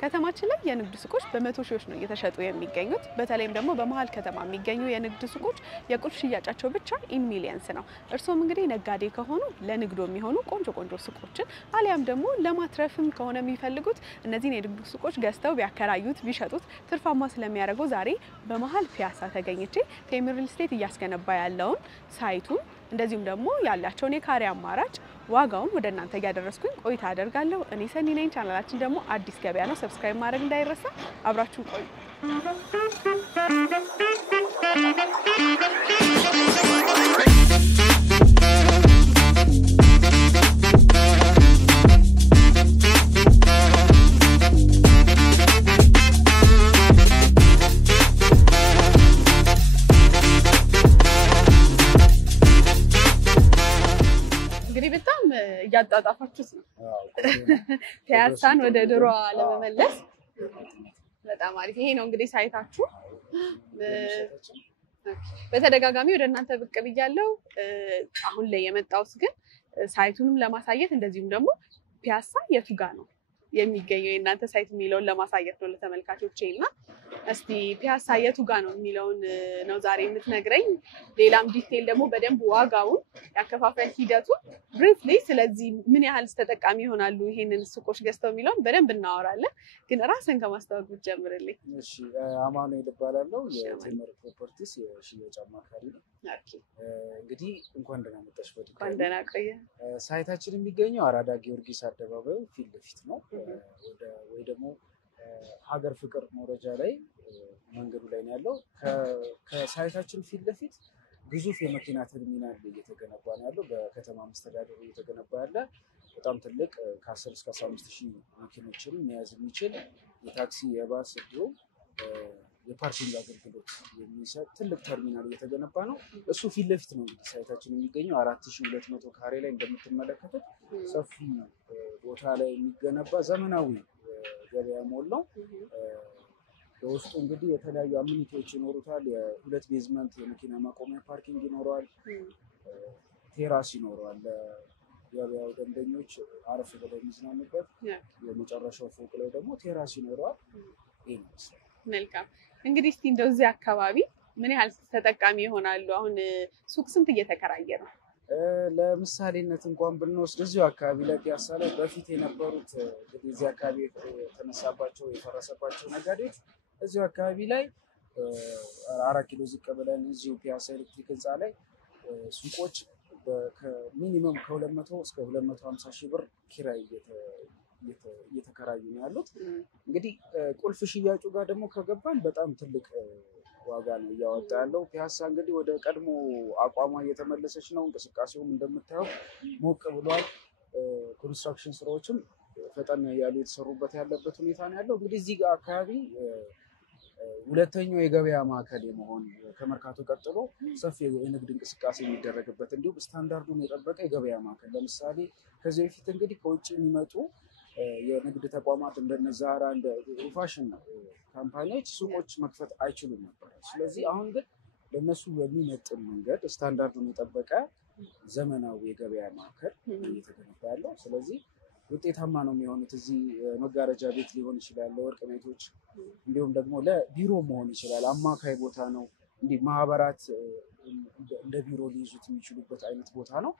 ከተማችን ላይ የንግድ ሱቆች በመቶ ሺዎች ነው እየተሸጡ የሚገኙት በተለይም ደግሞ በመሃል ከተማ የሚገኙ የንግድ ሱቆች የቁልፍ ሽያጫቸው ብቻ ኢን ሚሊየንስ ነው እርሶም እንግዲህ ነጋዴ ከሆኑ ለንግዶ የሚሆኑ ቆንጆ ሱቆችን አሊያም ደግሞ ለማትረፍም ከሆነ የሚፈልጉት እነዚህን የንግድ ሱቆች ገዝተው ቢያከራዩት ቢሸጡት ትርፋማ ስለሚያደርገው ዛሬ በመሃል ፒያሳ ተገኝቼ ቴምር ሪል ስቴት እያስገነባ ያለውን ሳይቱን እንደዚሁም ደግሞ ያላቸውን የካሬ አማራጭ ዋጋውን ወደ እናንተ ያደረስኩኝ ቆይታ አደርጋለሁ እኔ ሰኒ ነኝ ቻናላችን ደግሞ አዲስ ገበያ ነው ሰብስክራይብ ማድረግ እንዳይረሳ አብራችሁ ቆዩ ያጣጣፋችሁት ነው ፒያሳን ወደ ድሮዋ ለመመለስ በጣም አሪፍ ይሄ ነው እንግዲህ ሳይታችሁ በተደጋጋሚ ወደ እናንተ ብቅ ብያለሁ አሁን ላይ የመጣውስ ግን ሳይቱንም ለማሳየት እንደዚሁም ደግሞ ፒያሳ የቱ ጋር ነው የሚገኘው የእናንተ ሳይት የሚለውን ለማሳየት ነው ለተመልካቾቼና እስቲ ፒያሳ የቱ ጋር ነው የሚለውን ነው ዛሬ የምትነግረኝ ሌላም ዲቴል ደግሞ በደንብ ዋጋውን ያከፋፈል ሂደቱን ብሪፍሊ ስለዚህ ምን ያህል ተጠቃሚ ይሆናሉ ይሄንን ሱቆች ገዝተው የሚለውን በደንብ እናወራለን ግን ራስን ከማስተዋወቅ ጀምርልኝ እሺ አማኑኤል እባላለሁ የቴምር ፕሮፐርቲስ የሽያጭ አማካሪ ነው ኦኬ እንግዲህ እንኳን ደህና መጣሽ እንኳን ደህና ቆየ ሳይታችን የሚገኘው አራዳ ጊዮርጊስ አደባባይ ፊት ለፊት ነው ወይ ደግሞ ሀገር ፍቅር መውረጃ ላይ መንገዱ ላይ ነው ያለው ከሳይታችን ፊት ለፊት ግዙፍ የመኪና ተርሚናል እየተገነባ ነው ያለው በከተማ መስተዳድሩ እየተገነባ ያለ በጣም ትልቅ ከ10 እስከ 15000 መኪኖችን መያዝ የሚችል የታክሲ የባስ እንዲሁም የፓርኪንግ አገልግሎት የሚሰጥ ትልቅ ተርሚናል እየተገነባ ነው እሱ ፊት ለፊት ነው እንግዲህ ሳይታችን የሚገኘው 4200 ካሬ ላይ እንደምትመለከቱት ሰፊ ቦታ ላይ የሚገነባ ዘመናዊ ገበያ ሞል ነው በውስጡ እንግዲህ የተለያዩ አሚኒቲዎች ይኖሩታል የሁለት ቤዝመንት የመኪና ማቆሚያ ፓርኪንግ ይኖራል ቴራስ ይኖራል ገበያው ደንበኞች አረፍ ብለው የሚዝናኑበት የመጨረሻው ፎቅ ላይ ደግሞ ቴራስ ይኖራል ይሄ ነው መልካም እንግዲህ እስቲ እንደው እዚህ አካባቢ ምን ያህል ተጠቃሚ ይሆናሉ አሁን ሱቅ ስንት እየተከራየ ነው ለምሳሌነት እንኳን ብንወስድ እዚሁ አካባቢ ላይ ፒያሳ ላይ በፊት የነበሩት እንግዲህ እዚህ አካባቢ የተነሳባቸው የፈረሰባቸው ነጋዴዎች እዚሁ አካባቢ ላይ 4 ኪሎ ዝቅ ብለን እዚሁ ፒያሳ ኤሌክትሪክ ህንፃ ላይ ሱቆች ከሚኒመም ከ200 እስከ 250 ሺህ ብር ኪራይ እየተከራዩ ነው ያሉት እንግዲህ ቁልፍ ሽያጩ ጋር ደግሞ ከገባን በጣም ትልቅ ዋጋ ነው ያወጣ ያለው ፒያሳ እንግዲህ ወደ ቀድሞ አቋሟ እየተመለሰች ነው እንቅስቃሴውም እንደምታየው ሞቅ ብሏል ኮንስትራክሽን ስራዎችም ፈጠን ያሉ የተሰሩበት ያለበት ሁኔታ ነው ያለው እንግዲህ እዚህ ጋር አካባቢ ሁለተኛው የገበያ ማዕከል የመሆን ከመርካቶ ቀጥሎ ሰፊ የንግድ እንቅስቃሴ የሚደረግበት እንዲሁም ስታንዳርዱን የጠበቀ የገበያ ማዕከል ለምሳሌ ከዚህ በፊት እንግዲህ ከውጭ የሚመጡ የንግድ ተቋማት እንደነ ዛራ እንደ ፋሽን ካምፓኒዎች ሱቆች መክፈት አይችሉም ነበር ስለዚህ አሁን ግን ለነሱ በሚመጥን መንገድ ስታንዳርዱን የጠበቀ ዘመናዊ የገበያ ማዕከል እየተገነባ ያለው ስለዚህ ውጤታማ ነው የሚሆኑት እዚህ መጋረጃ ቤት ሊሆን ይችላል ለወርቅ ቤቶች እንዲሁም ደግሞ ለቢሮ መሆን ይችላል አማካይ ቦታ ነው እንዴ ማህበራት እንደ ቢሮ ሊይዙት የሚችሉበት አይነት ቦታ ነው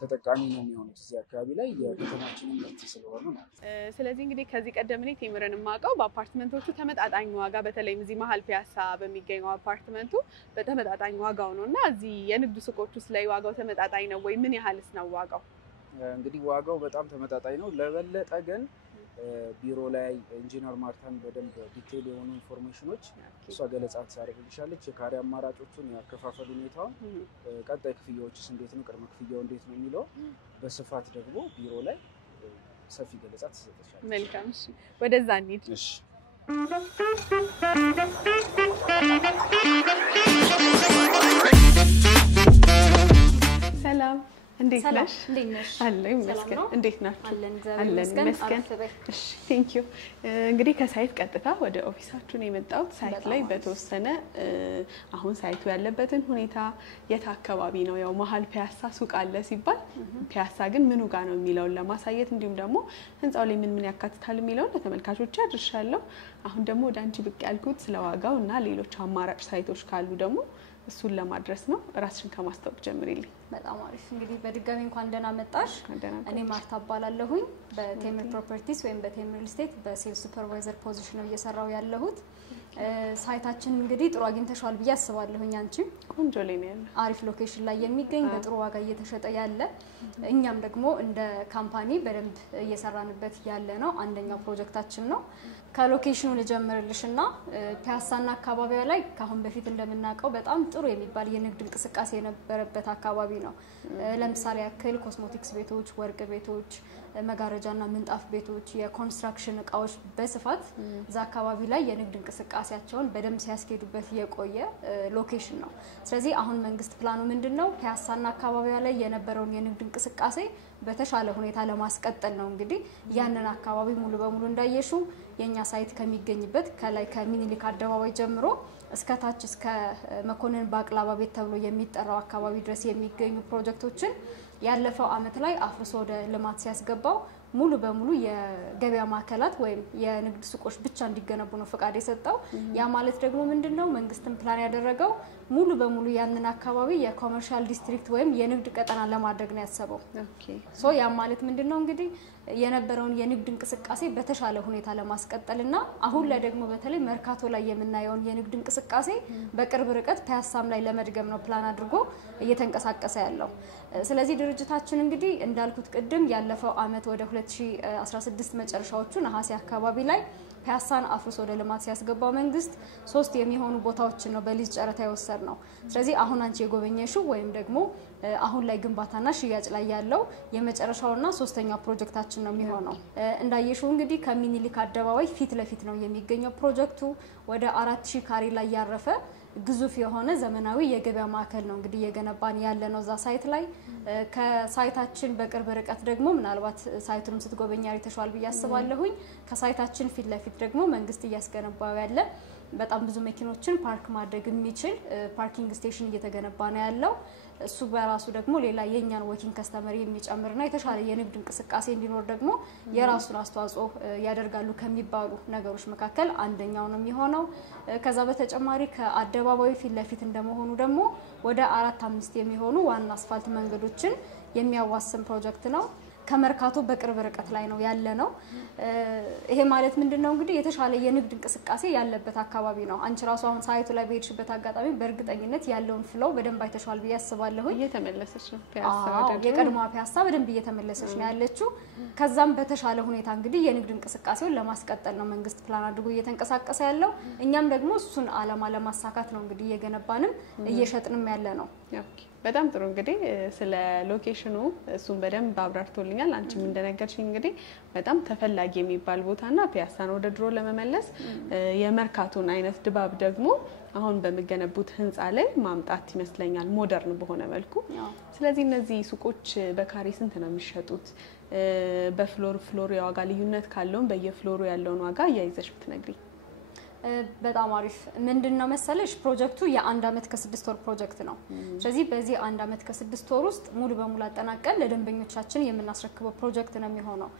ተጠቃሚ ነው የሚሆኑት እዚህ አካባቢ ላይ የከተማችን ምርት ስለሆነ ማለት ስለዚህ እንግዲህ ከዚህ ቀደም ላይ ቴምርን ማቀው በአፓርትመንቶቹ ተመጣጣኝ ዋጋ በተለይም እዚህ መሃል ፒያሳ በሚገኘው አፓርትመንቱ በተመጣጣኝ ዋጋው ነውና እዚህ የንግድ ሱቆቹስ ላይ ዋጋው ተመጣጣኝ ነው ወይ ምን ያህልስ ነው ዋጋው እንግዲህ ዋጋው በጣም ተመጣጣኝ ነው ለበለጠ ግን ቢሮ ላይ ኢንጂነር ማርታን በደንብ ዲቴል የሆኑ ኢንፎርሜሽኖች እሷ ገለጻ ታደርግልሻለች የካሬ አማራጮቹን ያከፋፈሉ ሁኔታውን ቀጣይ ክፍያዎችስ እንዴት ነው ቅድመ ክፍያው እንዴት ነው የሚለው በስፋት ደግሞ ቢሮ ላይ ሰፊ ገለጻ ትሰጥሻለች መልካም እሺ ወደዛ እንሂድ እሺ ሰላም እንዴት ነሽ? አለኝ መስገን እንዴት ናችሁ? አለን መስገን እሺ ቴንክ ዩ እንግዲህ ከሳይት ቀጥታ ወደ ኦፊሳችሁ ነው የመጣሁት ሳይት ላይ በተወሰነ አሁን ሳይቱ ያለበትን ሁኔታ የት አካባቢ ነው ያው መሃል ፒያሳ ሱቅ አለ ሲባል ፒያሳ ግን ምኑ ጋር ነው የሚለውን ለማሳየት እንዲሁም ደግሞ ህንጻው ላይ ምን ያካትታል የሚለውን ለተመልካቾች አድርሻለሁ አሁን ደግሞ ወደ አንቺ ብቅ ያልኩት ስለዋጋውና ሌሎች አማራጭ ሳይቶች ካሉ ደግሞ እሱን ለማድረስ ነው ራስሽን ከማስተዋወቅ ጀምሪልኝ በጣም አሪፍ እንግዲህ በድጋሚ እንኳን ደህና መጣሽ እኔ ማርታ አባላለሁኝ በቴምር ፕሮፐርቲስ ወይም በቴምር ሪል ስቴት በሴልስ ሱፐርቫይዘር ፖዚሽን ነው እየሰራው ያለሁት ሳይታችን እንግዲህ ጥሩ አግኝተሻል ብዬ አስባለሁኝ አንቺ ቆንጆ ላይ ነው ያለው አሪፍ ሎኬሽን ላይ የሚገኝ በጥሩ ዋጋ እየተሸጠ ያለ እኛም ደግሞ እንደ ካምፓኒ በደንብ እየሰራንበት ያለ ነው አንደኛው ፕሮጀክታችን ነው ከሎኬሽኑ ልጀምርልሽና ፒያሳና አካባቢው ላይ ካሁን በፊት እንደምናቀው በጣም ጥሩ የሚባል የንግድ እንቅስቃሴ የነበረበት አካባቢ ነው ለምሳሌ ያክል ኮስሞቲክስ ቤቶች ወርቅ ቤቶች መጋረጃና ምንጣፍ ቤቶች የኮንስትራክሽን እቃዎች በስፋት እዛ አካባቢ ላይ የንግድ እንቅስቃሴያቸውን በደንብ ሲያስኬዱበት የቆየ ሎኬሽን ነው ስለዚህ አሁን መንግስት ፕላኑ ምንድነው ፒያሳና አካባቢው ላይ የነበረውን የንግድ እንቅስቃሴ በተሻለ ሁኔታ ለማስቀጠል ነው እንግዲህ ያንን አካባቢ ሙሉ በሙሉ እንዳየሹ የኛ ሳይት ከሚገኝበት ከላይ ከሚኒሊክ አደባባይ ጀምሮ እስከ ታች እስከ መኮንን ባቅላባ ቤት ተብሎ የሚጠራው አካባቢ ድረስ የሚገኙ ፕሮጀክቶችን ያለፈው አመት ላይ አፍርሶ ወደ ልማት ሲያስገባው ሙሉ በሙሉ የገበያ ማዕከላት ወይም የንግድ ሱቆች ብቻ እንዲገነቡ ነው ፍቃድ የሰጠው ያ ማለት ደግሞ ምንድነው መንግስትን ፕላን ያደረገው ሙሉ በሙሉ ያንን አካባቢ የኮመርሻል ዲስትሪክት ወይም የንግድ ቀጠና ለማድረግ ነው ያሰበው ኦኬ ሶ ያ ማለት ምንድነው እንግዲህ የነበረውን የንግድ እንቅስቃሴ በተሻለ ሁኔታ ለማስቀጠልና አሁን ላይ ደግሞ በተለይ መርካቶ ላይ የምናየውን የንግድ እንቅስቃሴ በቅርብ ርቀት ፒያሳም ላይ ለመድገም ነው ፕላን አድርጎ እየተንቀሳቀሰ ያለው ስለዚህ ድርጅታችን እንግዲህ እንዳልኩት ቅድም ያለፈው አመት ወደ 2016 መጨረሻዎቹ ነሐሴ አካባቢ ላይ ፒያሳን አፍርሶ ወደ ልማት ሲያስገባው መንግስት 3 የሚሆኑ ቦታዎችን ነው በሊዝ ጨረታ የወሰድነው ስለዚህ አሁን አንቺ የጎበኘሽው ወይም ደግሞ አሁን ላይ ግንባታና ሽያጭ ላይ ያለው የመጨረሻውና ሶስተኛው ፕሮጀክታችን ነው የሚሆነው እንዳየሽው እንግዲህ ከሚኒሊክ አደባባይ ፊት ለፊት ነው የሚገኘው ፕሮጀክቱ ወደ 4000 ካሬ ላይ ያረፈ ግዙፍ የሆነ ዘመናዊ የገበያ ማዕከል ነው እንግዲህ የገነባን ያለ ነው ዛ ሳይት ላይ ከሳይታችን በቅርብ ርቀት ደግሞ ምናልባት ሳይቱንም ስትጎበኛ አይተሻል ብዬ አስባለሁኝ ከሳይታችን ፊት ለፊት ደግሞ መንግስት እያስገነባው ያለ በጣም ብዙ መኪኖችን ፓርክ ማድረግ የሚችል ፓርኪንግ ስቴሽን እየተገነባ ነው ያለው እሱ በራሱ ደግሞ ሌላ የኛን ወኪንግ ከስተመር የሚጨምርና የተሻለ የንግድ እንቅስቃሴ እንዲኖር ደግሞ የራሱን አስተዋጽኦ ያደርጋሉ ከሚባሉ ነገሮች መካከል አንደኛው ነው የሚሆነው ከዛ በተጨማሪ ከአደባባዩ ፊት ለፊት እንደመሆኑ ደግሞ ወደ 4-5 የሚሆኑ ዋና አስፋልት መንገዶችን የሚያዋስን ፕሮጀክት ነው ከመርካቶ በቅርብ ርቀት ላይ ነው ያለ ነው ይሄ ማለት ምንድነው እንግዲህ የተሻለ የንግድ እንቅስቃሴ ያለበት አካባቢ ነው አንቺ ራሱ አሁን ሳይቱ ላይ በሄድሽበት አጋጣሚ በእርግጠኝነት ያለውን ፍለው በደንብ አይተሻል ብዬ አስባለሁ እየተመለሰች ነው ፒያሳ ወደ የቀድሞ ፒያሳ በደንብ እየተመለሰች ነው ያለችው ከዛም በተሻለ ሁኔታ እንግዲህ የንግድ እንቅስቃሴውን ለማስቀጠል ነው መንግስት ፕላን አድርጎ እየተንቀሳቀሰ ያለው እኛም ደግሞ እሱን አላማ ለማሳካት ነው እንግዲህ እየገነባንም እየሸጥንም ያለ ነው ኦኬ በጣም ጥሩ እንግዲህ ስለ ሎኬሽኑ እሱን በደንብ አብራርቶልኛል አንቺም እንደነገርሽኝ እንግዲህ በጣም ተፈላጊ የሚባል ቦታና ፒያሳን ወደ ድሮ ለመመለስ የመርካቶን አይነት ድባብ ደግሞ አሁን በመገነቡት ህንጻ ላይ ማምጣት ይመስለኛል ሞደርን በሆነ መልኩ ስለዚህ እነዚህ ሱቆች በካሬ ስንት ነው የሚሸጡት በፍሎር የዋጋ ልዩነት ካለው በየፍሎሩ ያለውን ዋጋ ያይዘሽ ብትነግሪ በጣም አሪፍ ምንድነው መሰለሽ ፕሮጀክቱ የ1 አመት ከ6 ወር ፕሮጀክት ነው ስለዚህ በዚህ 1 አመት ከ6 ወር ውስጥ ሙሉ በሙሉ አጠናቀን ለደንበኞቻችን የምናስረክበው ፕሮጀክት ነው የሚሆነው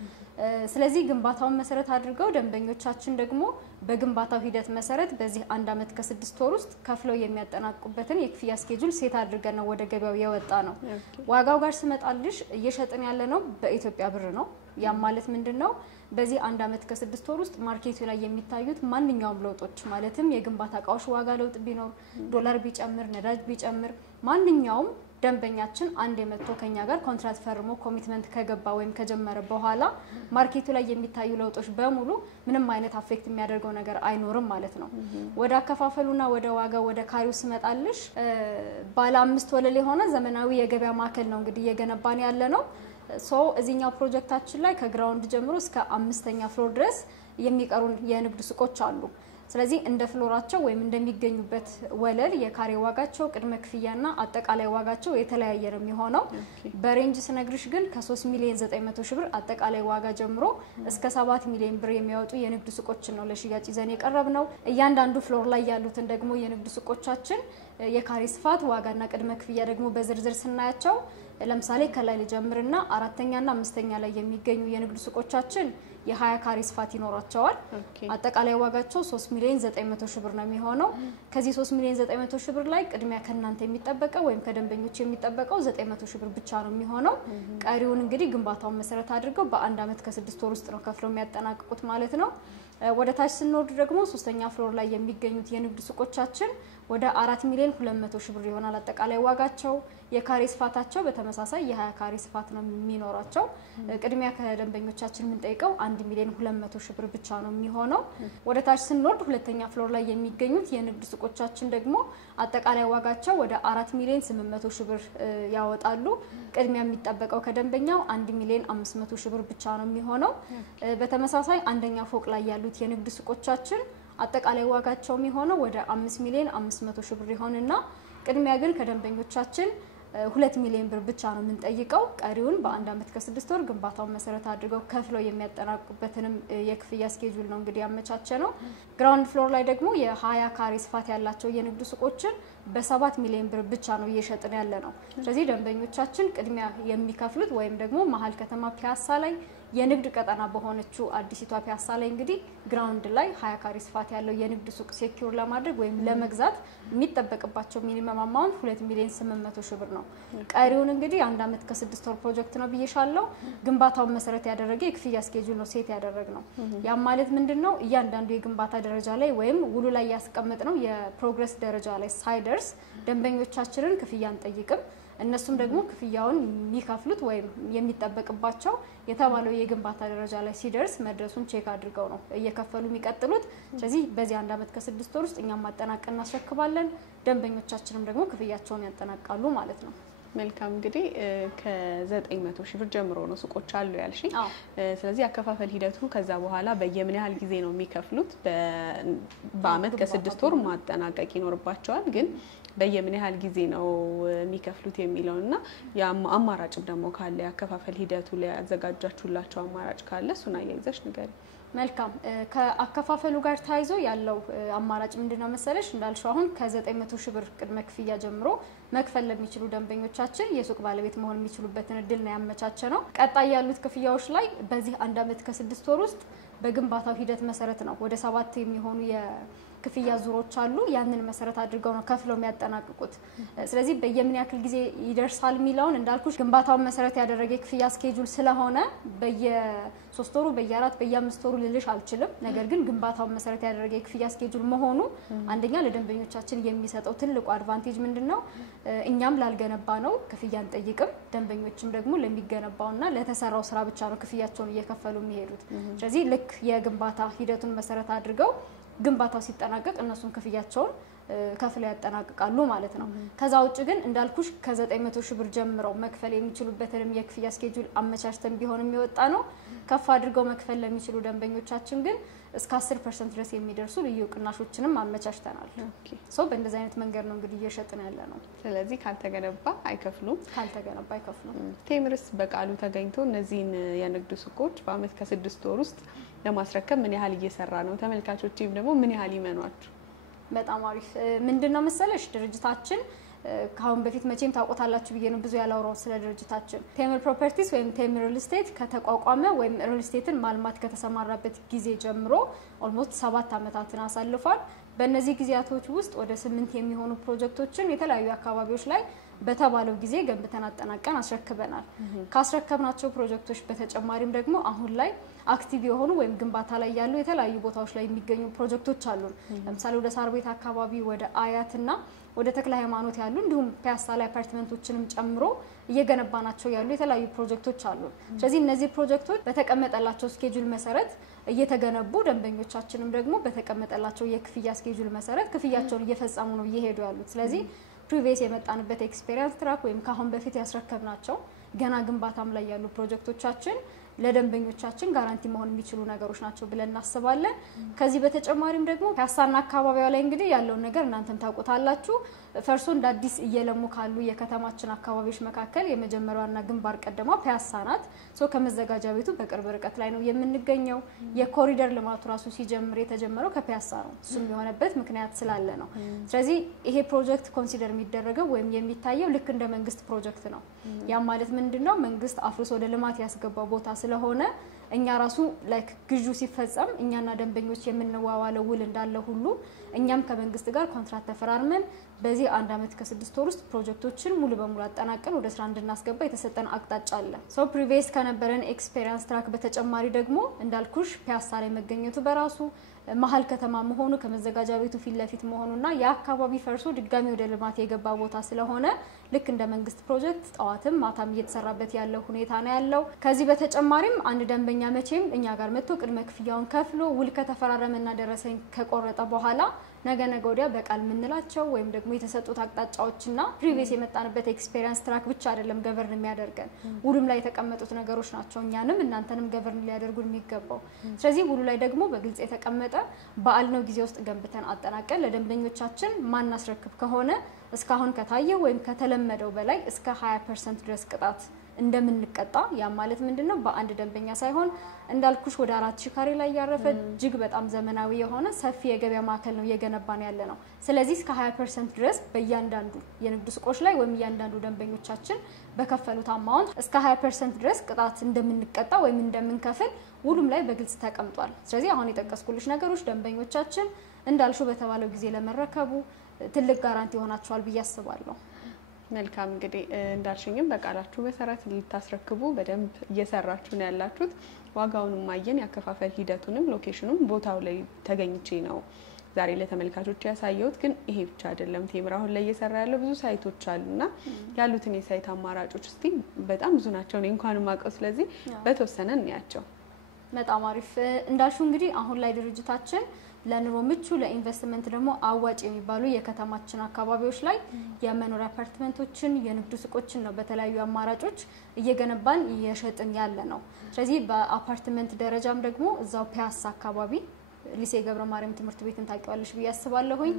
ስለዚህ ግንባታውን መሰረት አድርገው ደንበኞቻችን ደግሞ በግንባታው ሂደት መሰረት በዚህ 1 አመት ከ6 ወር ውስጥ ከፍለው የሚያጠናቅቁበትን የክፍያ ስኬጁል ሴት አድርገን ነው ወደ ገበያው የወጣ ነው ዋጋው ጋር ስመጣልሽ እየሸጥን ያለ ነው በኢትዮጵያ ብር ነው ያ ማለት ምንድነው በዚህ 1 አመት ከ6 ወር ውስጥ ማርኬቱ ላይ የሚታዩት ማንኛውም ለውጦች ማለትም የግንባታ እቃዎች ዋጋ ለውጥ ቢኖር ዶላር ቢጨምር ነዳጅ ቢጨምር ማንኛውም ደንበኛችን አንድ የመጥቶ ከኛ ጋር ኮንትራክት ፈርሞ ኮሚትመንት ከገባ ወይም ከጀመረ በኋላ ማርኬቱ ላይ የሚታዩ ለውጦች በሙሉ ምንም አይነት አፌክት የሚያደርገው ነገር አይኖርም ማለት ነው ወደ አከፋፈሉና ወደ ዋጋው ወደ ካሪው ስመጣልሽ ባለ 5 ወለል የሆነ ዘመናዊ የገበያ ማዕከል ነው እንግዲህ የገነባን ያለ ነው ሶ እዚህኛው ፕሮጀክታችን ላይ ከግራውንድ ጀምሮ እስከ 5ኛ ፍሎር ድረስ የሚቀሩን የንግድ ሱቆች አሉ ስለዚህ እንደ ፍሎራቸው ወይም እንደሚገኙበት ወለል የካሬ ዋጋቸው ቅድመ ክፍያና አጠቃላይ ዋጋቸው የተለያየ ነው የሚሆነው በሬንጅ ስነግርሽ ግን ከ3 ሚሊዮን 900 ሺህ ብር አጠቃላይ ዋጋ ጀምሮ እስከ 7 ሚሊዮን ብር የሚያወጡ የንግድ ሱቆችን ነው ለሽያጭ ይዘን የቀረብነው እያንዳንዱ ፍሎር ላይ ያሉትን ደግሞ የንግድ ሱቆቻችን የካሬ ስፋት ዋጋና ቅድመ ክፍያ ደግሞ በዝርዝር ስናያቸው ለምሳሌ ከላይ ልጀምርና አራተኛና አምስተኛ ላይ የሚገኙ የንግድ ሱቆቻችን የ20 ካሬ ስፋት ይኖራቸዋል አጠቃላይ ዋጋቸው 3 ሚሊዮን 900 ሺህ ብር ነው የሚሆነው ከዚህ 3 ሚሊዮን 900 ሺህ ብር ላይ ቅድሚያ ከናንተ የሚጠበቀው ወይም ከደንበኞች የሚጠበቀው 900 ሺህ ብር ብቻ ነው የሚሆነው ቀሪውን እንግዲህ ግንባታውን መሰረት አድርገው በአንድ አመት ከ6 ወር ውስጥ ነው ከፍለው የሚያጠናቅቁት ማለት ነው ወደ ታች ስንወርድ ደግሞ ሶስተኛ ፍሎር ላይ የሚገኙት የንግድ ሱቆቻችን ወደ 4 ሚሊዮን 200 ሺህ ብር ይሆናል አጠቃላይ ዋጋቸው የካሬ ስፋታቸው በተመሳሳይ የ20 ካሬ ስፋት ነው የሚኖራቸው ቅድሚያ ከደንበኞቻችን ምን ጠይቀው 1 ሚሊዮን 200 ሺህ ብር ብቻ ነው የሚሆነው ወደ ታች ስንወርድ ሁለተኛ ፍሎር ላይ የሚገኙት የንግድ ሱቆቻችን ደግሞ አጠቃላይ ዋጋቸው ወደ 4 ሚሊዮን 800 ሺህ ብር ያወጣሉ ቅድሚያ የሚጠበቀው ከደንበኛው 1 ሚሊዮን 500 ሺህ ብር ብቻ ነው የሚሆነው በተመሳሳይ አንደኛ ፎቅ ላይ ያሉት የንግድ ሱቆቻችን አጠቃላይ ዋጋቸው የሚሆነው ወደ 5 ሚሊዮን 500 ሺህ ብር ይሆንና ቅድሚያ ግን ከደንበኞቻችን 2 ሚሊዮን ብር ብቻ ነው የምንጠይቀው ቀሪውን በአንድ አመት ከ6 ወር ግንባታውን መሰረት አድርገው ከፍለው የሚያጠናቅቁበትንም የክፍያ ስኬጁል ነው እንግዲህ ያመቻቸነው ግራውንድ ፍሎር ላይ ደግሞ የ20 ካሬ ስፋት ያላቸው የንግድ ሱቆችን በ7 ሚሊዮን ብር ብቻ ነው እየሸጥን ያለ ነው ስለዚህ ደንበኞቻችን ቅድሚያ የሚከፍሉት ወይም ደግሞ መሃል ከተማ ፒያሳ ላይ የንግድ ቀጠና በሆነችው አዲሲቷ ፒያሳ ላይ እንግዲህ ግራውንድ ላይ 20 ካሬ ስፋት ያለው የንግድ ሱቅ ሴኩር ለማድረግ ወይም ለመግዛት የሚጠበቅባቸው ሚኒመም አማውንት 2 ሚሊዮን 800 ሺህ ብር ነው ቀሪውን እንግዲህ አንድ አመት ከ6 ወር ፕሮጀክት ነው ብዬሻለሁ ግንባታውን መሰረት ያደረገ የክፍያ ስኬጁል ነው ሴት ያደረግነው ያ ማለት ምንድነው እያንዳንዱ የግንባታ ደረጃ ላይ ወይም ውሉ ላይ ያስቀመጥነው የፕሮግረስ ደረጃ ላይ ሳይደርስ ደንበኞቻችንን ክፍያ አንጠይቅም እነሱም ደግሞ ክፍያውን የሚከፍሉት ወይም የሚጠበቅባቸው የተባለው የግንባታ ደረጃ ላይ ሲደርስ መድረሱን ቼክ አድርገው ነው እየከፈሉ የሚቀጥሉት ስለዚህ በዚህ አንድ አመት ከ6 ወር ውስጥ እኛም ማጠናቀቅ እናስረክባለን ደንበኞቻችንም ደግሞ ክፍያቸውን ያጠናቃሉ ማለት ነው መልካም እንግዲህ ከ900 ሺህ ብር ጀምሮ ነው ሱቆች አሉ ያልሽኝ ስለዚህ አከፋፈል ሂደቱ ከዛ በኋላ በየምን ያህል ጊዜ ነው የሚከፍሉት በአመት ከ6 ወር ማጠናቀቅ ይኖርባቸዋል ግን በየምን ያህል ጊዜ ነው የሚከፍሉት የሚለውና አማራጭ ደግሞ ካለ ያከፋፈል ሂደቱ ላይ ያዘጋጃችሁላቸው አማራጭ ካለ እሱን አያይዘሽ ንገሪ መልካም ከአከፋፈሉ ጋር ታይዞ ያለው አማራጭ ምንድነው መሰለሽ እንዳልሽው አሁን ከ900 ሺህ ብር ቅድመ ክፍያ ጀምሮ መክፈል ለሚችሉ ደንበኞቻችን የሱቅ ባለቤት መሆን የሚችሉበትን እድል ነው ያመቻቸነው ቀጣይ ያሉት ክፍያዎች ላይ በዚህ አንድ አመት ከ6 ወር ውስጥ በግንባታው ሂደት መሰረት ነው ወደ 7 የሚሆኑ ክፍያ ዙሮች አሉ ያንን መሰረት አድርገው ነው ከፍለው የሚያጠናቅቁት ስለዚህ በየምን ያክል ጊዜ ይደርሳል ሚላውን እንዳልኩሽ ግንባታውን መሰረት ያደረገ ክፍያ ስኬጁል ስለሆነ በየ3 ወሩ በየ4 በየ5 ወሩ ልልሽ አልችልም ነገር ግን ግንባታውን መሰረት ያደረገ ክፍያ ስኬጁል መሆኑ አንደኛ ለደንበኞቻችን የሚሰጠው ትልቁ አድቫንቴጅ ምንድነው እኛም ላልገነባ ነው ክፍያ አንጠይቅም ደንበኞችም ደግሞ ለሚገነባውና ለተሰራው ስራ ብቻ ነው ክፍያቸውን እየከፈሉ የሚሄዱት ስለዚህ ልክ የግንባታ ሂደቱን መሰረት አድርገው ግንባታው ሲጠናቀቅ እነሱን ክፍያቸውን ከፍለው ያጠናቅቃሉ ማለት ነው ከዛ ውጭ ግን እንዳልኩሽ ከ900 ሺህ ብር ጀምረው መክፈል የሚችሉበትንም የክፍያ ስኬጁል አመቻችተን ቢሆን የሚወጣ ነው ከፍ አድርገው መክፈል ለሚችሉ ደንበኞቻችን ግን እስከ 10% ድረስ የሚደርሱ ልዩ ቅናሾችንም አመቻችተናል ሶ በእንደዚህ አይነት መንገድ ነው እንግዲህ እየሸጥን ያለ ነው ስለዚህ ካልተገነባ አይከፍሉም ቴምርስ በቃሉ ተገኝቶ እነዚህን የንግድ ሱቆች በአመት ከ6 ወር ውስጥ ለማስረከብ ምን ያህል እየሰራ ነው ተመልካቾችም ደግሞ ምን ያህል ይመኗችሁ በጣም አሪፍ ምንድነው መሰለሽ ድርጅታችን ካሁን በፊት መቼም ታውቁታላችሁ ብዬ ነው ብዙ ያላወራው ስለ ድርጅታችን ቴምር ፕሮፐርቲስ ወይም ቴምር ሪል ስቴት ከተቋቋመ ወይም ሪል ስቴትን ማልማት ከተሰማራበት ጊዜ ጀምሮ ኦልሞስት 7 አመታትን አሳልፏል በእነዚህ ጊዜያቶች ውስጥ ወደ 8 የሚሆኑ ፕሮጀክቶችን የተለያዩ አካባቢዎች ላይ በተባለው ጊዜ ገንብተን አጠናቀን አስረክበናል ካስረከብናቸው ፕሮጀክቶች በተጨማሪም ደግሞ አሁን ላይ አክቲቭ የሆኑ ወይም ግንባታ ላይ ያሉ የተለያዩ ቦታዎች ላይ የሚገኙ ፕሮጀክቶች አሉ ለምሳሌ ወደ ሳር ቤት አካባቢ ወደ አያትና ወደ ተክለ ሃይማኖት ያሉ እንዲሁም ፒያሳ ላይ አፓርትመንቶችንም ጨምሮ እየገነባናቸው ያሉ የተለያዩ ፕሮጀክቶች አሉ ስለዚህ እነዚህ ፕሮጀክቶች በተቀመጠላቸው ስኬጁል መሰረት እየተገነቡ ደንበኞቻችንም ደግሞ በተቀመጠላቸው የክፍያ ስኬጁል መሰረት ክፍያቸውን እየፈጸሙ ነው እየሄዱ ያሉት ስለዚህ ፕሪቪየስ የመጣንበት ኤክስፒሪየንስ ትራክ ወይም ካሁን በፊት ያስረከብናቸው ገና ግንባታም ላይ ያሉ ፕሮጀክቶቻችን ለደንበኞቻችን ጋራንቲ መሆን የሚችሉ ነገሮች ናቸው ብለን እናስባለን። ከዚህ በተጨማሪም ደግሞ ፒያሳና አካባቢዋ ላይ እንግዲህ ያለውን ነገር እናንተም ታውቁታላችሁ። ፈርሶ እንደ አዲስ እየለሙ ካሉ የከተማችን አካባቢዎች መካከል የመጀመሪያዋና ግንባር ቀደማ ፒያሳ ናት። ከመዘጋጃ ቤቱ በቅርብ ርቀት ላይ ነው የምንገኘው። የኮሪደር ልማቱ ራሱ ሲጀምር የተጀመረው ከፒያሳ ነው። እሱም የሆነበት ምክንያት ስላለ ነው። ስለዚህ ይሄ ፕሮጀክት ኮንሲደር የሚደረገው ወይም የሚታየው ልክ እንደ መንግስት ፕሮጀክት ነው። ያ ማለት ምንድነው? መንግስት አፍርሶ ወደ ልማት ያስገባው ቦታ ስለሆነ እኛ ራሱ ላይክ ግዢ ሲፈጸም እኛና ደንበኞች የምንዋዋለው ውል እንዳለ ሁሉ እኛም ከመንግስት ጋር ኮንትራክት ተፈራርመን በዚህ 1 አመት ከ6 ወር ውስጥ ፕሮጀክቶችን ሙሉ በሙሉ አጠናቀን ወደ ስራ እንድናስገባ የተሰጠን አቅጣጫ አለ። ፕሪቪየስ ከነበረን ኤክስፒሪየንስ ትራክ በተጨማሪ ደግሞ እንዳልኩሽ ፒያሳ ላይ መገኘቱ በራሱ መሀል ከተማ መሆኑ ከመዘጋጃ ቤቱ ፊት ለፊት መሆኑና የአካባቢ ፈርሶ ድጋሚ ወደ ልማት የገባ ቦታ ስለሆነ ልክ እንደ መንግስት ፕሮጀክት ጣዋትም ማታም እየተሰራበት ያለው ሁኔታ ነው ያለው። ከዚህ በተጨማሪም አንድ ደንበኛ መቼም እኛ ጋር መጥቶ ቅድመ ክፍያውን ከፍሎ ውል ከተፈራረመና ደረሰኝ ከቆረጠ በኋላ ነገ ወዲያ በቃል ምንላቸው ወይም ደግሞ የተሰጡት አቅጣጫዎችና ፕሪቪየስ የመጣንበት ኤክስፒሪየንስ ትራክ ብቻ አይደለም ገቨርን የሚያደርገን ውሉም ላይ የተቀመጡት ነገሮች ናቸው እኛንም እናንተንም ገቨርን ሊያደርጉን የሚገባው። ስለዚህ ውሉ ላይ ደግሞ በግልጽ የተቀመጠ በዓል ነው ጊዜ ውስጥ ገንብተን አጠናቀን ለደንበኞቻችን ማናስረክብ ከሆነ እስካሁን ከታየው ወይም ከተለመደው በላይ እስከ 20% ድረስ ቅጣት እንደምንቀጣ ያ ማለት ምንድነው? በአንድ ደንበኛ ሳይሆን እንዳልኩሽ ወደ 4000 ካሬ ላይ ያረፈ እጅግ በጣም ዘመናዊ የሆነ ሰፊ የገበያ ማዕከል ነው እየገነባን ያለ ነው። ስለዚህ እስከ 20% ድረስ በእያንዳንዱ የንግድ ሱቆች ላይ ወይም እያንዳንዱ ደንበኞቻችን በከፈሉት አማውንት እስከ 20% ድረስ ቅጣት እንደምንቀጣ ወይም እንደምንከፍል ውሉም ላይ በግልጽ ተቀምጧል። ስለዚህ አሁን የጠቀስኩልሽ ነገሮች ደንበኞቻችን እንዳልሹ በተባለው ጊዜ ለመረከቡ ትልቅ ጋራንቲ ሆናቸዋል ብዬ አስባለሁ። መልካም እንግዲህ እንዳልሽኝም በቃላችሁ መሰረት ልታስረክቡ በደንብ እየሰራችሁ ነው ያላችሁት። ዋጋውንም ማየን ያከፋፈል ሂደቱንም ሎኬሽኑም ቦታው ላይ ተገኝቼ ነው ዛሬ ለተመልካቾች ያሳየሁት። ግን ይሄ ብቻ አይደለም ቴምር አሁን ላይ እየሰራ ያለው ብዙ ሳይቶች አሉና ያሉትን የሳይት አማራጮች እስቲ በጣም ብዙ ናቸው ነው እንኳን ማቀው። ስለዚህ በተወሰነ እንያቸው። በጣም አሪፍ እንዳልሹ እንግዲህ አሁን ላይ ድርጅታችን ለኑሮ ምቹ ለኢንቨስትመንት ደግሞ አዋጭ የሚባሉ የከተማችን አካባቢዎች ላይ የመኖሪያ አፓርትመንቶችን የንግድ ሱቆችን ነው በተለያዩ አማራጮች እየገነባን እየሸጥን ያለ ነው። ስለዚህ በአፓርትመንት ደረጃም ደግሞ እዛው ፒያሳ አካባቢ ሊሴ ገብረ ማርያም ትምህርት ቤትን ታውቂዋለሽ ብዬ አስባለሁኝ።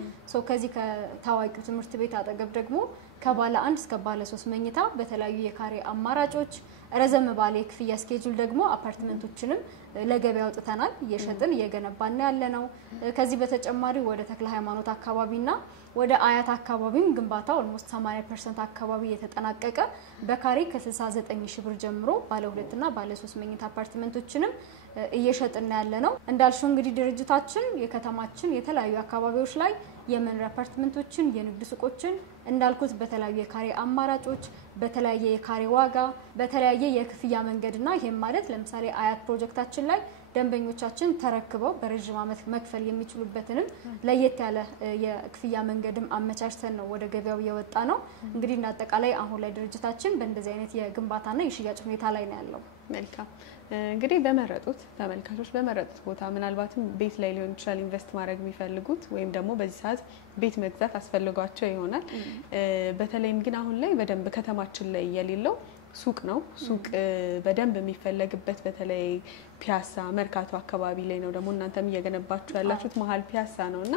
ከዚህ ከታዋቂው ትምህርት ቤት አጠገብ ደግሞ ከባለ 1 እስከ ባለ 3 መኝታ በተለያዩ የካሬ አማራጮች ረዘም ባለ ክፍያ ስኬጁል ደግሞ አፓርትመንቶችንም ለገበያ አውጥተናል እየሸጥን እየገነባን ያለ ነው። ከዚህ በተጨማሪ ወደ ተክለ ሃይማኖት አካባቢና ወደ አያት አካባቢም ግንባታው ኦልሞስት 80% አካባቢ የተጠናቀቀ በካሬ ከ69000 ብር ጀምሮ ባለ 2 እና ባለ 3 መኝታ አፓርትመንቶችንም እየሸጥን ያለ ነው። እንዳልሽው እንግዲህ ድርጅታችን የከተማችን የተለያዩ አካባቢዎች ላይ የመኖሪያ አፓርትመንቶችን የንግድ ሱቆችን እንዳልኩት በተለያዩ የካሬ አማራጮች በተለያየ የካሬ ዋጋ በተለያየ የክፍያ መንገድና ይሄም ማለት ለምሳሌ አያት ፕሮጀክታችን ላይ ደንበኞቻችን ተረክበው በረጅም ዓመት መክፈል የሚችሉበትንም ለየት ያለ የክፍያ መንገድም አመቻችተን ነው ወደ ገበያው የወጣ ነው። እንግዲህ እንደአጠቃላይ አሁን ላይ ድርጅታችን በእንደዚህ አይነት የግንባታና የሽያጭ ሁኔታ ላይ ነው ያለው። መልካም እንግዲህ በመረጡት ተመልካቾች በመረጡት ቦታ ምናልባትም ቤት ላይ ሊሆን ይችላል ኢንቨስት ማድረግ የሚፈልጉት ወይም ደግሞ በዚህ ሰዓት ቤት መግዛት አስፈልጓቸው ይሆናል። በተለይም ግን አሁን ላይ በደንብ ከተማችን ላይ የሌለው ሱቅ ነው። ሱቅ በደንብ የሚፈለግበት በተለይ ፒያሳ መርካቶ አካባቢ ላይ ነው። ደግሞ እናንተም እየገነባችሁ ያላችሁት መሀል ፒያሳ ነውና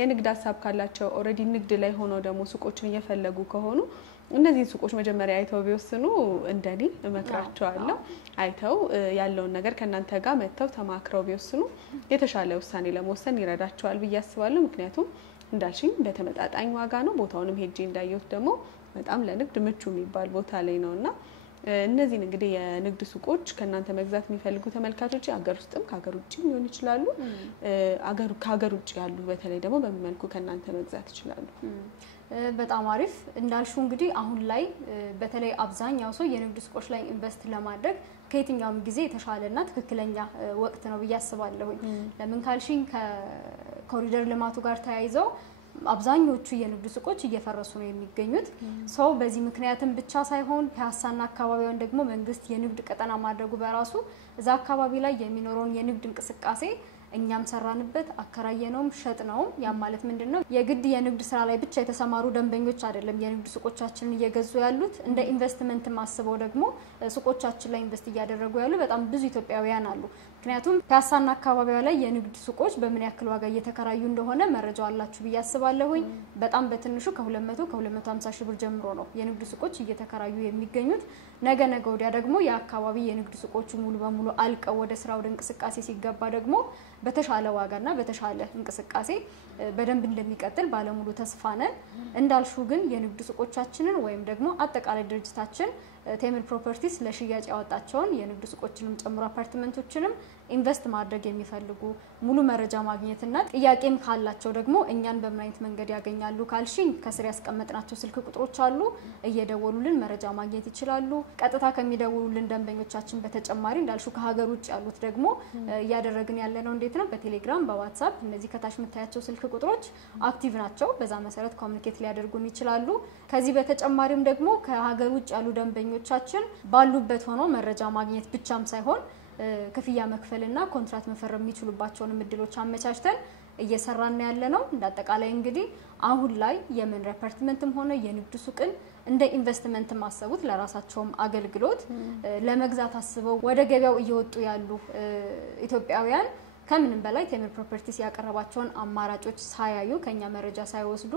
የንግድ ሀሳብ ካላቸው ኦሬዲ ንግድ ላይ ሆነው ደግሞ ሱቆችን እየፈለጉ ከሆኑ እነዚህ ሱቆች መጀመሪያ አይተው ቢወስኑ እንደኔ እመክራቸዋለሁ። አይተው ያለውን ነገር ከናንተ ጋር መተው ተማክረው ቢወስኑ የተሻለ ውሳኔ ለመወሰን ይረዳቸዋል ብዬ አስባለሁ። ምክንያቱም እንዳልሽኝ በተመጣጣኝ ዋጋ ነው። ቦታውንም ሄጄ እንዳየሁት ደግሞ በጣም ለንግድ ምቹ የሚባል ቦታ ላይ ነውና እነዚህ እንግዲህ የንግድ ሱቆች ከናንተ መግዛት የሚፈልጉ ተመልካቾች አገር ውስጥም ከሀገር ውጭም ሊሆን ይችላሉ። ከሀገር ውጭ ያሉ በተለይ ደግሞ በመልኩ ከናንተ መግዛት ይችላሉ። በጣም አሪፍ እንዳልሹ እንግዲህ አሁን ላይ በተለይ አብዛኛው ሰው የንግድ ሱቆች ላይ ኢንቨስት ለማድረግ ከየትኛውም ጊዜ የተሻለና ትክክለኛ ወቅት ነው ብዬ አስባለሁ። ለምን ካልሽኝ ከኮሪደር ልማቱ ጋር ተያይዘው አብዛኞቹ የንግድ ሱቆች እየፈረሱ ነው የሚገኙት። ሰው በዚህ ምክንያትም ብቻ ሳይሆን ፒያሳና አካባቢውን ደግሞ መንግስት የንግድ ቀጠና ማድረጉ በራሱ እዛ አካባቢ ላይ የሚኖረውን የንግድ እንቅስቃሴ እኛም ሰራንበት አከራየነውም ሸጥነውም ያ ማለት ምንድነው የግድ የንግድ ስራ ላይ ብቻ የተሰማሩ ደንበኞች አይደለም የንግድ ሱቆቻችንን እየገዙ ያሉት እንደ ኢንቨስትመንት ማስበው ደግሞ ሱቆቻችን ላይ ኢንቨስት እያደረጉ ያሉ በጣም ብዙ ኢትዮጵያውያን አሉ ምክንያቱም ፒያሳና አካባቢዋ ላይ የንግድ ሱቆች በምን ያክል ዋጋ እየተከራዩ እንደሆነ መረጃው አላችሁ ብያስባለሁኝ በጣም በትንሹ ከ200 ከ250 ሺህ ብር ጀምሮ ነው የንግድ ሱቆች እየተከራዩ የሚገኙት ነገ ወዲያ ደግሞ የአካባቢ የንግድ ሱቆቹ ሙሉ በሙሉ አልቀው ወደ ስራው እንቅስቃሴ ሲገባ ደግሞ በተሻለ ዋጋና በተሻለ እንቅስቃሴ በደንብ እንደሚቀጥል ባለሙሉ ተስፋ ነን እንዳልሹ ግን የንግድ ሱቆቻችንን ወይም ደግሞ አጠቃላይ ድርጅታችን ቴምር ፕሮፐርቲስ ለሽያጭ ያወጣቸውን የንግድ ሱቆችንም ጨምሮ አፓርትመንቶችንም ኢንቨስት ማድረግ የሚፈልጉ ሙሉ መረጃ ማግኘትና ጥያቄም ካላቸው ደግሞ እኛን በምን አይነት መንገድ ያገኛሉ ካልሽኝ ከስር ያስቀመጥናቸው ስልክ ቁጥሮች አሉ እየደወሉልን መረጃ ማግኘት ይችላሉ ቀጥታ ከሚደውሉልን ደንበኞቻችን በተጨማሪ እንዳልሹ ከሀገር ውጭ ያሉት ደግሞ ያደረግን ያለነው እንዴት ነው በቴሌግራም በዋትስአፕ እነዚህ ከታች መታያቸው ስልክ ቁጥሮች አክቲቭ ናቸው በዛ መሰረት ኮሙኒኬት ሊያደርጉን ይችላሉ ከዚህ በተጨማሪም ደግሞ ከሀገር ውጭ ያሉ ደንበኞቻችን ባሉበት ሆኖ መረጃ ማግኘት ብቻም ሳይሆን ክፍያ መክፈልና ኮንትራክት መፈረም የሚችሉባቸውን እድሎች አመቻችተን እየሰራን ያለነው እንዳጠቃላይ እንግዲህ አሁን ላይ የመኖሪያ አፓርትመንትም ሆነ የንግድ ሱቅን እንደ ኢንቨስትመንት ማሰቡት ለራሳቸውም አገልግሎት ለመግዛት አስበው ወደ ገበያው እየወጡ ያሉ ኢትዮጵያውያን ከምንም በላይ ቴምር ፕሮፐርቲስ ያቀረባቸውን አማራጮች ሳያዩ ከኛ መረጃ ሳይወስዱ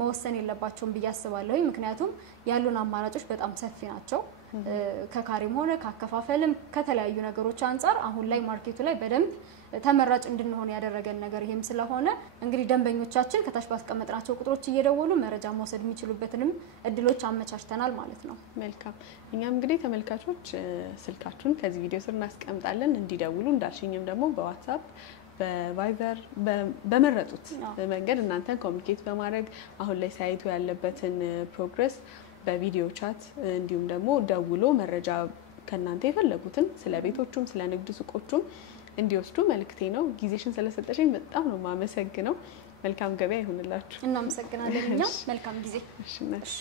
መወሰን የለባቸውም ብያስባለሁ ምክንያቱም ያሉን አማራጮች በጣም ሰፊ ናቸው ከካሪም ሆነ ካከፋፈልም ከተለያዩ ነገሮች አንፃር አሁን ላይ ማርኬቱ ላይ በደንብ ተመራጭ እንድንሆን ያደረገን ነገር ይሄም ስለሆነ እንግዲህ ደንበኞቻችን ከታች ባስቀመጥናቸው ቁጥሮች እየደወሉ መረጃ መውሰድ የሚችሉበትንም እድሎች አመቻችተናል ማለት ነው መልካም እኛም እንግዲህ ተመልካቾች ስልካችሁን ከዚህ ቪዲዮ ስር እናስቀምጣለን እንዲደውሉ እንዳልሽኝም ደግሞ በዋትስአፕ በቫይበር በመረጡት መንገድ እናንተን ኮሙኒኬት በማድረግ አሁን ላይ ሳይቱ ያለበትን ፕሮግረስ በቪዲዮ ቻት እንዲሁም ደግሞ ደውሎ መረጃ ከናንተ የፈለጉትን ስለ ቤቶቹም ስለ ንግድ ሱቆቹም እንዲወስዱ መልክቴ ነው ጊዜሽን ስለሰጠሽኝ በጣም ነው ማመሰግነው መልካም ገበያ ይሁንላችሁ እናመሰግናለን እኛ መልካም ጊዜ እሺ